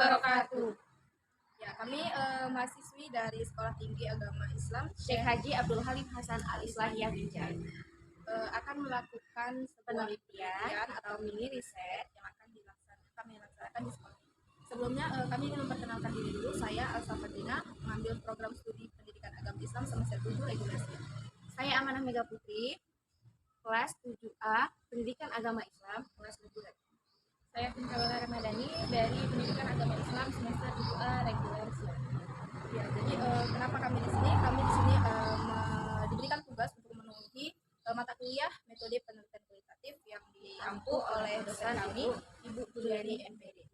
wabarakatuh. Ya, kami mahasiswi dari Sekolah Tinggi Agama Islam Syekh Haji Abdul Halim Hasan Al-Islahiyah Binjai akan melakukan sebuah penelitian atau mini riset yang akan kami laksanakan di sekolah. Sebelumnya kami ingin memperkenalkan diri dulu. Saya Alsa Fadina, mengambil program studi pendidikan agama Islam semester 7 regulasi. Saya Amanah Mega Putri, kelas 7A Pendidikan Agama Islam, kelas reguler. Saya Finkawala Ramadhani dari Pendidikan Agama Islam semester 7A reguler. Ya, jadi kenapa kami di sini? Kami di sini diberikan tugas untuk memenuhi mata kuliah metode penelitian kualitatif yang diampu oleh dosen kami, Ibu Juliani MPD.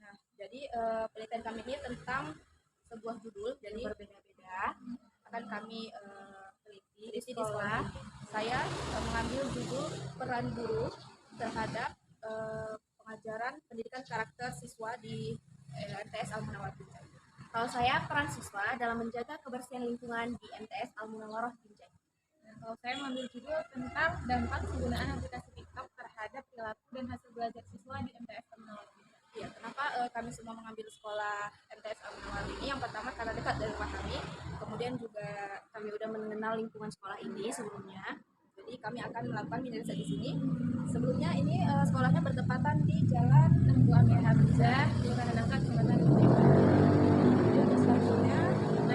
Nah, jadi penelitian kami ini tentang sebuah judul, jadi berbeda-beda akan kami teliti di sekolah. Saya mengambil judul peran guru terhadap pengajaran pendidikan karakter siswa di MTS Al-Munawwarah Binjai. Kalau saya peran siswa dalam menjaga kebersihan lingkungan di MTS Al-Munawwarah Binjai. Kalau saya mengambil judul tentang dampak penggunaan aplikasi TikTok terhadap perilaku dan hasil belajar siswa di MTS Al-Munawwarah Binjai. Ya, kenapa kami semua mengambil sekolah MTS Al-Munawwarah ini? Yang pertama karena dekat dari rumah kami, kemudian juga Kami udah mengenal lingkungan sekolah ini sebelumnya. jadi kami akan melakukan mini riset di sini. Sebelumnya ini sekolahnya bertepatan di Jalan Tengku Amir Hamzah, Kelurahan Nangka, Kecamatan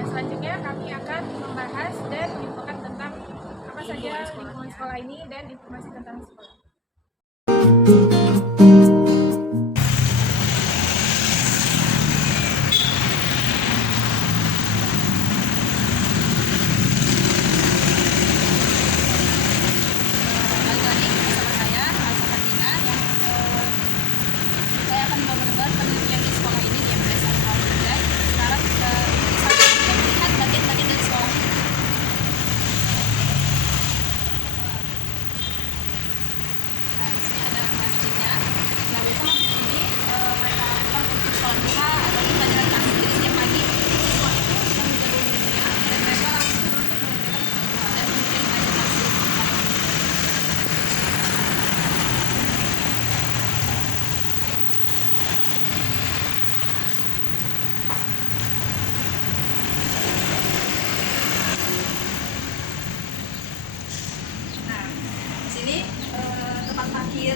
Selanjutnya kami akan membahas dan menginfokan tentang apa saja lingkungan sekolah ini dan informasi tentang sekolah. saya akan membuat penelitian di sekolah ini di MTS Al-Munawwarah Binjai. Sekarang kita bisa melihat bagian-bagian dari sekolah. Nah, di sini ada masjidnya. Nah, biasa masjid ini mereka lakukan untuk sholat duha atau pelajaran tahajud. Jadi setiap pagi siswa itu sudah menjaga dirinya dan mereka langsung untuk mengerjakan sholat duha dan kemudian belajar tahajud. Nah, di sini tempat parkir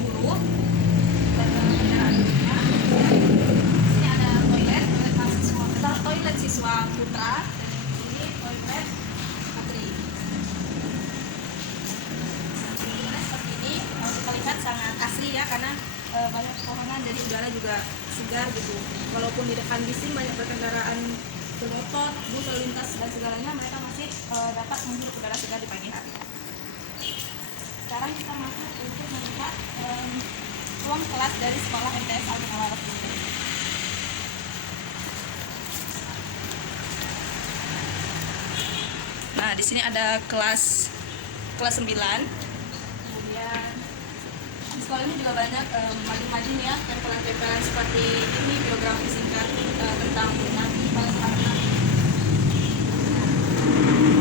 guru dan kendaraan gurunya. Di sini ada toilet mahasiswa, toilet siswa putra, dan di sini toilet putri. Bentuknya seperti ini, kalau kita lihat sangat asri ya, karena banyak pepohonan, jadi udara juga segar gitu. Walaupun di depan bising banyak berkendaraan bermotor, bus lalu lintas dan segalanya, mereka masih dapat menghirup udara segar di pagi hari. Sekarang kita masuk untuk melihat ruang kelas dari sekolah MTS Al-Munawwarah Binjai. Nah, di sini ada kelas 9. Kemudian di sekolah ini juga banyak mading-mading ya, tempelan-tempelan seperti ini, biografi singkat tentang Nabi Muhammad.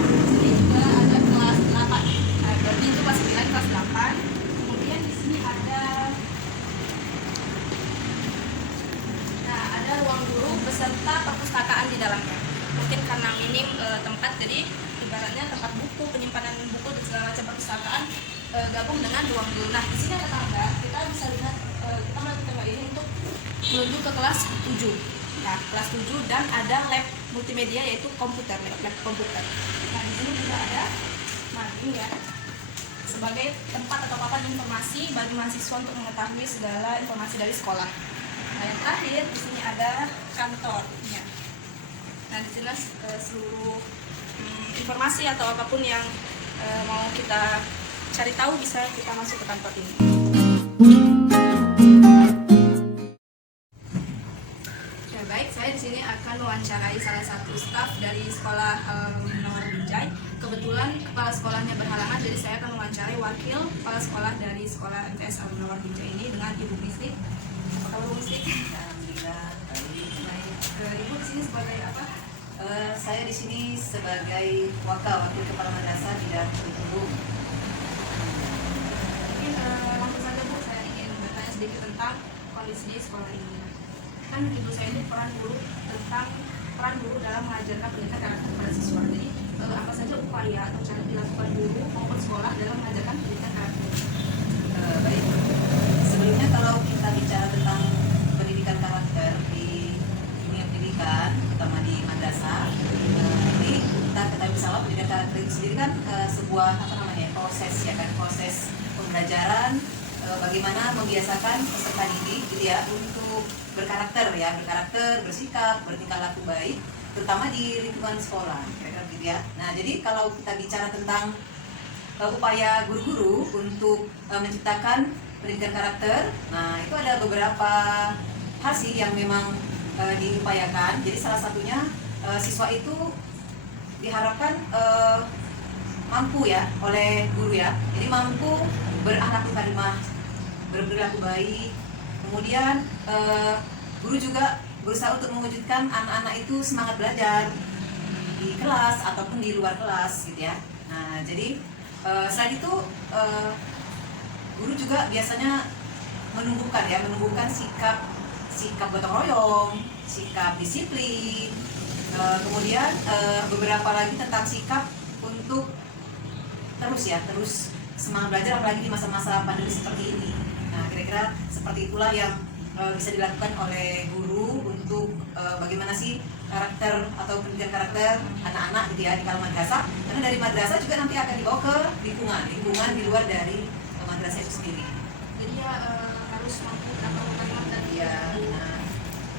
Di sini juga ada kelas 8. Nah, berarti itu kelas 9, kelas 8. Kemudian di sini ada ruang guru beserta perpustakaan di dalamnya. Mungkin karena minim tempat, jadi ibaratnya tempat buku, penyimpanan buku dan segala macam perpustakaan gabung dengan ruang guru. Nah, di sini ada tangga, kita bisa lihat, kita melalui tangga ini untuk menuju ke kelas 7. Nah, kelas 7 dan ada lab multimedia yaitu komputer, lab komputer. Nah, di sini juga ada mading ya, sebagai tempat atau papan informasi bagi mahasiswa untuk mengetahui segala informasi dari sekolah. Nah, yang terakhir di sini ada kantornya. Nah, di sini seluruh informasi atau apapun yang mau kita cari tahu bisa kita masuk ke kantor ini. Ya, baik, saya di sini akan mewawancarai salah satu staf dari sekolah Al-Munawwarah Binjai. Kebetulan kepala sekolahnya berhalangan, jadi saya akan mewawancarai wakil kepala sekolah dari sekolah MTS Al-Munawwarah Binjai ini dengan Ibu Mislik. Apa kabar Bu Mislik? Alhamdulillah. Baik. Ibu di sini sebagai apa? Saya di sini sebagai wakil kepala madrasah bidang kurikulum. Mungkin langsung saja Bu, saya ingin bertanya sedikit tentang kondisi di sekolah ini. kan ibu saya ini peran guru dalam mengajarkan pendidikan karakter pada siswa. Jadi apa saja upaya atau cara dilakukan guru maupun sekolah dalam mengajarkan pendidikan karakter. Baik. Sebelumnya kalau kita bicara tentang pendidikan karakter di dunia pendidikan, terutama di madrasah, ini kita ketahui bersama pendidikan karakter itu sendiri kan sebuah proses ya kan, proses pembelajaran bagaimana membiasakan peserta didik gitu ya untuk berkarakter, bersikap, bertingkah laku baik, terutama di lingkungan sekolah, kira-kira gitu ya. Nah, jadi kalau kita bicara tentang upaya guru-guru untuk menciptakan pendidikan karakter, nah itu ada beberapa hal sih yang memang diupayakan. Jadi salah satunya siswa itu diharapkan mampu ya oleh guru ya, jadi mampu berakhlak karimah, berperilaku baik. Kemudian guru juga berusaha untuk mewujudkan anak-anak itu semangat belajar di kelas ataupun di luar kelas gitu ya. Nah, jadi selain itu guru juga biasanya menumbuhkan sikap gotong royong, sikap disiplin, kemudian beberapa lagi tentang sikap untuk terus semangat belajar apalagi di masa-masa pandemi seperti ini. Nah, kira-kira seperti itulah yang bisa dilakukan oleh guru untuk bagaimana sih karakter atau pendidikan karakter anak-anak gitu ya di kalangan madrasah. Karena dari madrasah juga nanti akan dibawa ke lingkungan di luar dari madrasah itu sendiri. Jadi ya harus mampu atau kalimat dari Nah,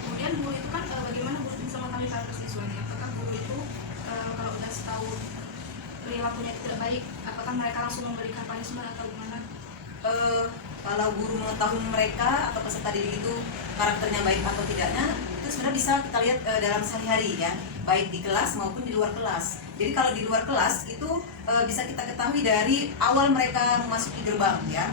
kemudian guru itu kan bagaimana guru bisa mengetahui karakter siswanya? Apakah guru itu kalau udah tahu perilakunya tidak baik, apakah mereka langsung memberikan punishment atau gimana? Kalau guru mengetahui mereka atau peserta didik itu karakternya baik atau tidaknya, itu sebenarnya bisa kita lihat dalam sehari-hari ya, baik di kelas maupun di luar kelas. Jadi kalau di luar kelas itu bisa kita ketahui dari awal mereka memasuki gerbang ya,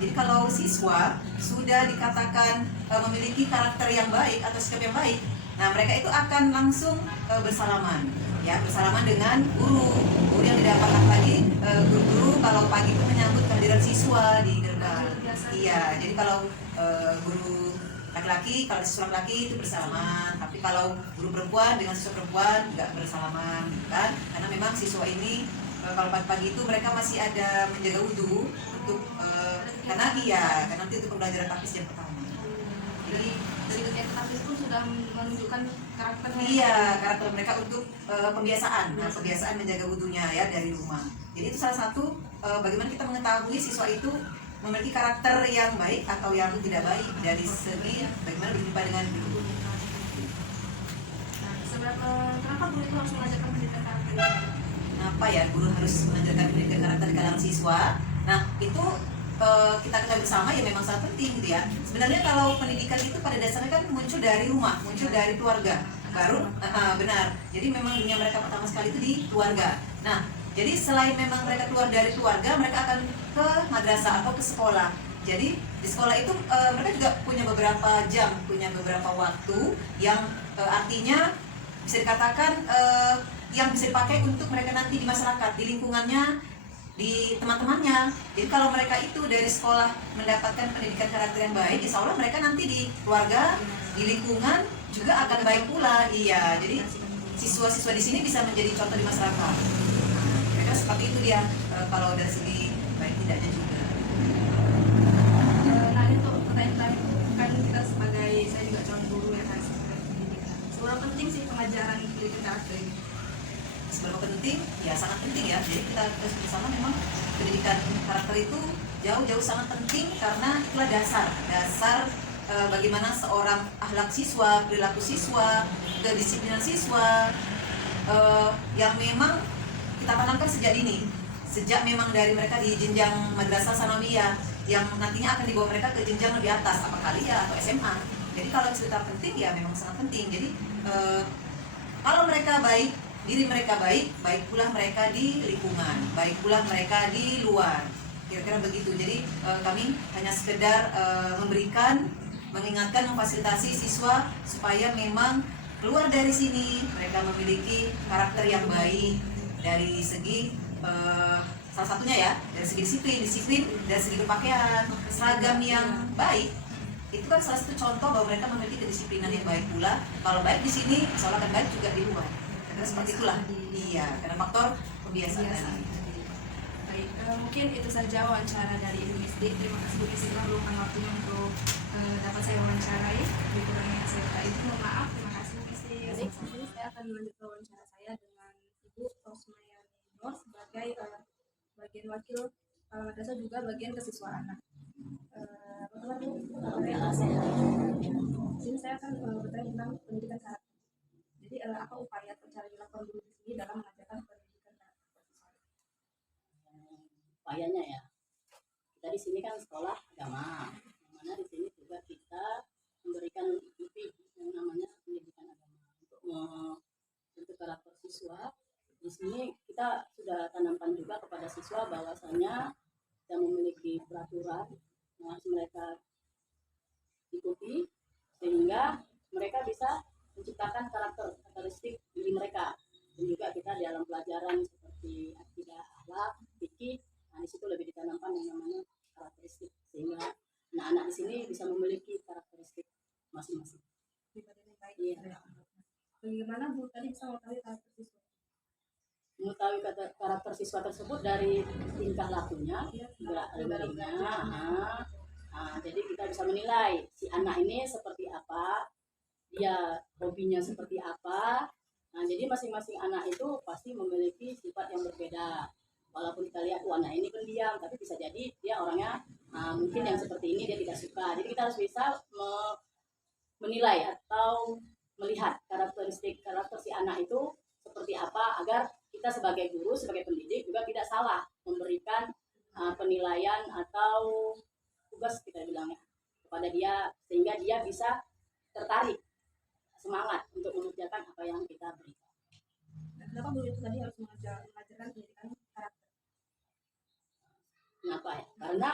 Jadi kalau siswa sudah dikatakan memiliki karakter yang baik atau sikap yang baik, nah mereka itu akan langsung bersalaman dengan guru yang tidak pernah lagi guru-guru kalau pagi itu menyambut kehadiran siswa di gerbang. Iya, jadi kalau guru laki-laki, kalau siswa laki itu bersalaman, tapi kalau guru perempuan dengan siswa perempuan juga bersalaman, kan? Karena memang siswa ini kalau pagi-pagi itu mereka masih ada menjaga wudhu untuk karena nanti untuk pembelajaran tahfiz yang pertama. Jadi dari kegiatan tahfiz pun sudah menunjukkan karakternya. Iya, karakter mereka untuk pembiasaan menjaga wudhunya ya dari rumah. Jadi itu salah satu bagaimana kita mengetahui siswa itu memiliki karakter yang baik atau yang tidak baik dari segi bagaimana berjumpa dengan guru. Nah, kenapa guru itu harus mengajarkan pendidikan karakter? Kenapa ya guru harus mengajarkan pendidikan karakter di kalangan siswa? Nah, itu kita ketahui bersama ya memang sangat penting gitu ya. Sebenarnya kalau pendidikan itu pada dasarnya kan muncul dari rumah, muncul dari keluarga. Baru benar. Jadi memang dunia mereka pertama sekali itu di keluarga. Nah, jadi selain memang mereka keluar dari keluarga, mereka akan ke madrasah atau ke sekolah. Jadi di sekolah itu mereka juga punya beberapa jam, punya beberapa waktu yang artinya bisa dikatakan yang bisa dipakai untuk mereka nanti di masyarakat, di lingkungannya, di teman-temannya. Jadi kalau mereka itu dari sekolah mendapatkan pendidikan karakter yang baik, insya Allah mereka nanti di keluarga, di lingkungan juga akan baik pula. Iya, jadi siswa-siswa di sini bisa menjadi contoh di masyarakat. Mereka seperti itu dia kalau dari segi baik tidaknya juga. Nah, itu pertanyaan kan kita sebagai saya juga calon guru ya kan, pendidikan. Seberapa penting sih pengajaran pendidikan karakter ini? Seberapa penting? Ya sangat penting ya. Jadi kita terus bersama memang pendidikan karakter itu jauh-jauh sangat penting karena itulah dasar bagaimana seorang akhlak siswa, perilaku siswa, kedisiplinan siswa yang memang kita tanamkan sejak memang dari mereka di jenjang madrasah sanawiyah yang nantinya akan dibawa mereka ke jenjang lebih atas apakah aliyah atau SMA. Jadi kalau cerita penting ya memang sangat penting. Jadi kalau mereka baik, diri mereka baik, baik pula mereka di lingkungan, baik pula mereka di luar. Kira-kira begitu. Jadi kami hanya sekedar mengingatkan, memfasilitasi siswa supaya memang keluar dari sini mereka memiliki karakter yang baik dari segi salah satunya ya dari segi disiplin, dari segi berpakaian, seragam yang baik, itu kan salah satu contoh bahwa mereka memiliki kedisiplinan yang baik pula. Kalau baik di sini, seolah akan baik juga di luar. Karena seperti itulah. Iya, karena faktor kebiasaan. Baik, mungkin itu saja wawancara dari Ibu Misdi. Terima kasih Bu Misdi telah meluangkan waktunya untuk dapat saya wawancarai. Kurangnya saya kata itu mohon maaf. Terima kasih Bu Misdi. Baik, ini saya akan melanjutkan wawancara saya dengan Ibu Rosmayani Nur sebagai bagian wakil kepala madrasah juga bagian kesiswaan. Bagaimana Bu? Jadi saya akan bertanya tentang pendidikan karakter. Jadi apa upaya atau cara dilakukan guru di sini dalam mengajarkan pendidikan karakter siswa? Upayanya ya, kita di sini kan sekolah agama, yang mana di sini juga kita memberikan IP yang namanya pendidikan agama untuk karakter siswa. Di sini kita sudah tanamkan juga kepada siswa bahwasanya kita memiliki peraturan yang harus mereka ikuti sehingga mereka bisa menciptakan karakteristik diri mereka. Dan juga kita di dalam pelajaran seperti akidah, akhlak, fikih, nah di situ lebih ditanamkan yang namanya karakteristik sehingga anak-anak di sini bisa memiliki karakteristik masing-masing. Iya. Bagaimana Bu tadi bisa mengetahui karakter siswa? Mengetahui karakter siswa tersebut dari tingkah lakunya, gerak-geriknya. Jadi kita bisa menilai si anak ini seperti apa, dia hobinya seperti apa. Nah, jadi masing-masing anak itu pasti memiliki sifat yang berbeda. Walaupun kita lihat anak ini pendiam, tapi bisa jadi dia orangnya mungkin yang seperti ini dia tidak suka. Jadi kita harus bisa menilai atau melihat karakter si anak itu seperti apa agar kita sebagai guru, sebagai pendidik juga tidak salah memberikan penilaian atau tugas kita bilangnya kepada dia sehingga dia bisa tertarik, semangat untuk mengerjakan apa yang kita berikan. Kenapa guru itu tadi harus mengajarkan pendidikan karakter? Kenapa ya? Karena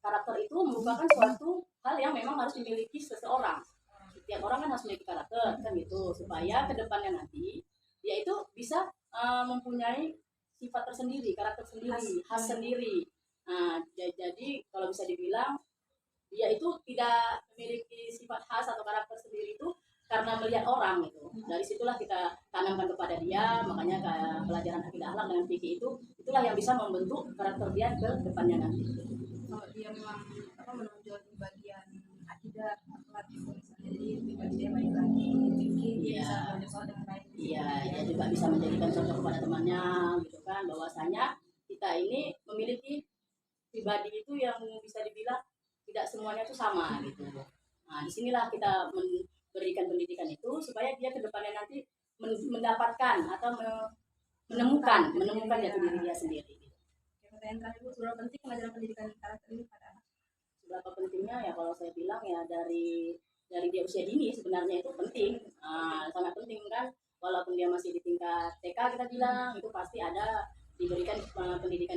karakter itu merupakan suatu hal yang memang harus dimiliki seseorang. Setiap orang kan harus memiliki karakter kan gitu supaya kedepannya nanti dia itu bisa mempunyai sifat tersendiri, karakter sendiri, khas sendiri. Nah, jadi kalau bisa dibilang dia itu tidak memiliki sifat khas atau karakter sendiri itu karena melihat orang itu. Dari situlah kita tanamkan kepada dia, makanya kayak pelajaran akidah akhlak dengan fikih itulah yang bisa membentuk karakter dia ke depannya nanti. Kalau dia memang menonjol di bagian akidah akhlak itu misalnya, jadi pribadi dia baik lagi, fikih dia bisa belajar soal dengan baik. Iya, dia juga bisa menjadikan contoh kepada temannya gitu kan, bahwasanya kita ini memiliki pribadi itu yang bisa dibilang tidak semuanya itu sama gitu. Nah, disinilah kita memberikan pendidikan itu supaya dia kedepannya nanti mendapatkan atau menemukan jati diri dia sendiri. Gitu. Pertanyaan terakhir Bu, seberapa penting mengajarkan pendidikan karakter ini pada anak? Seberapa pentingnya ya kalau saya bilang ya dari dia usia dini sebenarnya itu penting, sangat penting kan. Walaupun dia masih di tingkat TK kita bilang itu pasti ada diberikan pendidikan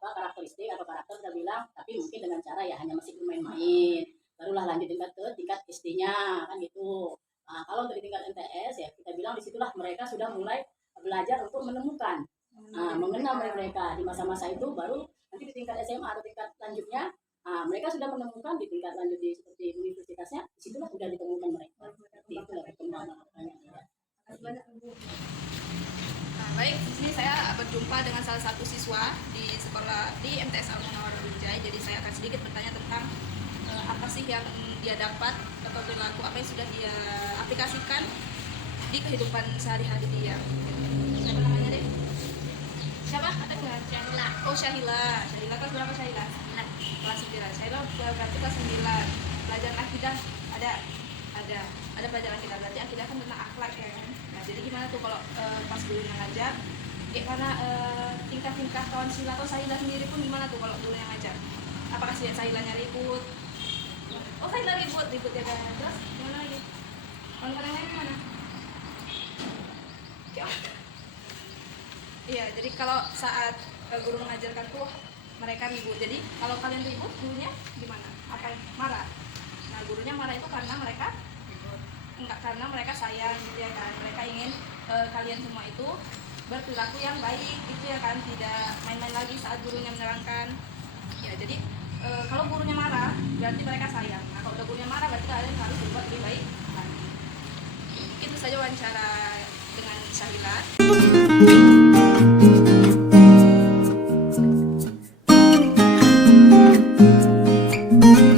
karakteristik atau karakter kita bilang, tapi mungkin dengan cara ya hanya masih bermain-main, barulah lanjut ke tingkat SD-nya kan gitu. Kalau untuk di tingkat MTS ya kita bilang disitulah mereka sudah mulai belajar untuk menemukan, mengenal mereka di masa-masa itu, baru nanti di tingkat SMA atau tingkat lanjutnya mereka sudah menemukan di tingkat lanjut di seperti universitasnya, disitulah sudah ditemukan mereka. Itulah perkembangannya. Banyak Bu. Nah, baik, di sini saya berjumpa dengan salah satu siswa di sekolah di MTS Al Munawwarah Binjai. Jadi saya akan sedikit bertanya tentang apa sih yang dia dapat atau perilaku apa yang sudah dia aplikasikan di kehidupan sehari-hari dia. Siapa namanya deh? Siapa? Ada nggak? Syahila. Oh Syahila. Syahila kelas berapa Syahila? Kelas 9. Syahila berarti kelas 9. Belajar akidah ada pelajaran akidah. Berarti akidah kan tentang akhlak ya kan? Nah, jadi gimana tuh kalau pas gurunya ngajar, karena tingkah-tingkah kawan Syahila atau Syahila sendiri pun gimana tuh kalau gurunya ngajar? Apakah Syahilanya ribut? Oh Syahila ribut ya kan? Terus gimana lagi? Kawan-kawan yang lain gimana? Iya, jadi kalau saat guru mengajarkan tuh mereka ribut. Jadi kalau kalian ribut, gurunya gimana? Apa yang marah? Nah, gurunya marah itu karena mereka ribut. Enggak, karena mereka sayang gitu ya kan. Mereka ingin kalian semua itu berperilaku yang baik gitu ya kan, tidak main-main lagi saat gurunya menerangkan. Ya, jadi kalau gurunya marah, berarti mereka sayang. Nah, kalau udah punya marah berarti kalian harus berbuat lebih baik lagi. Itu saja wawancara dengan Syahila.